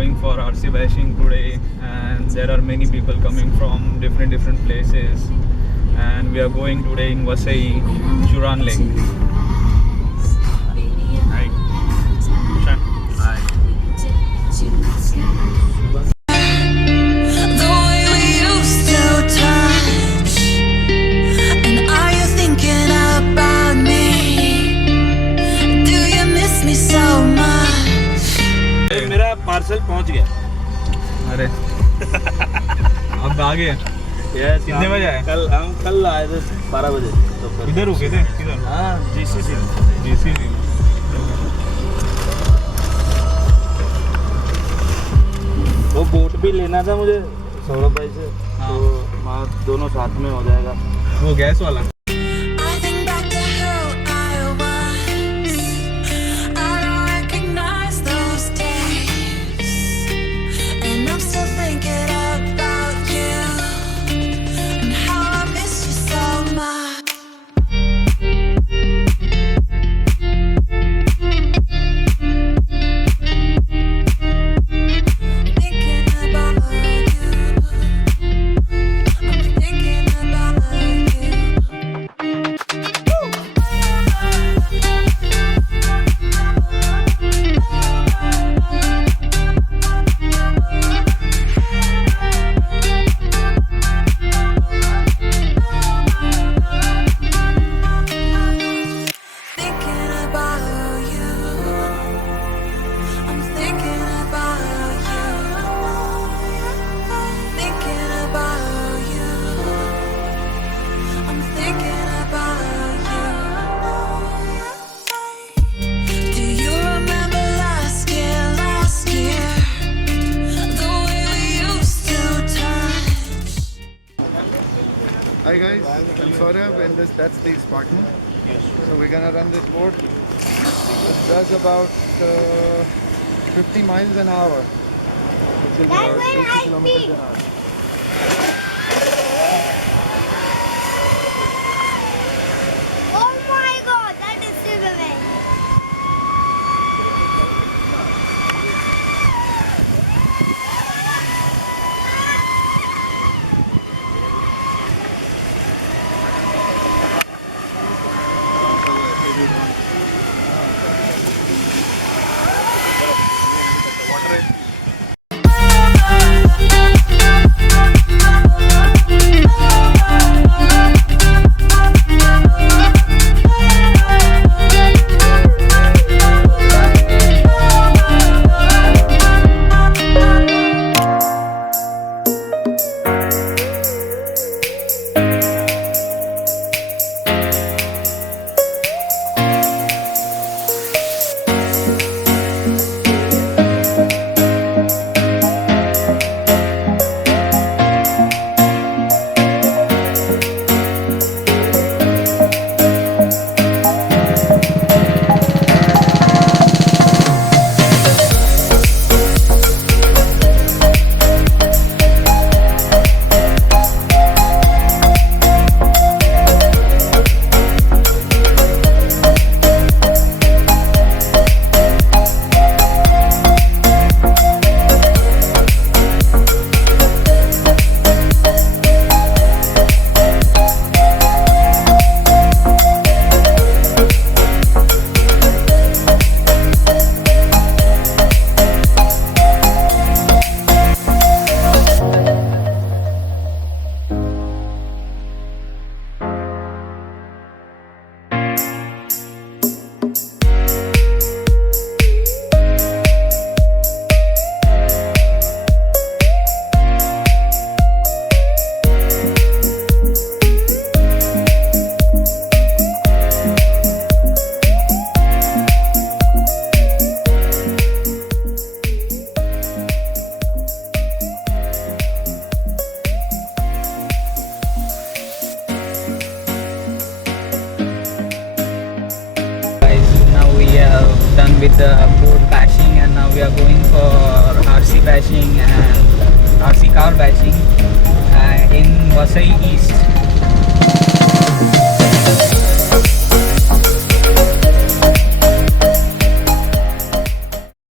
going for RC bashing today, and there are many people coming from different places, and we are going today in Vasai, Churan Lake. Hi. Hi. मेरा parcel पहुंच गया। अरे अब आ गए। कितने बजे आए? कल आए थे 12 बजे। तो इधर रुके थे? किधर? हाँ, जीसीसी। वो बोट भी लेना था मुझे सौरभ भाई से। हाँ। तो वहाँ दोनों साथ में हो जाएगा। वो गैस वाला? Hi guys, I'm Saurabh and that's the Spartan. So we're gonna run this boat. It does about 50 miles an hour, which is about 80 kilometers an hour. Oh my god, that is swimming. With the boat bashing, and now we are going for RC bashing and RC car bashing in Vasai East.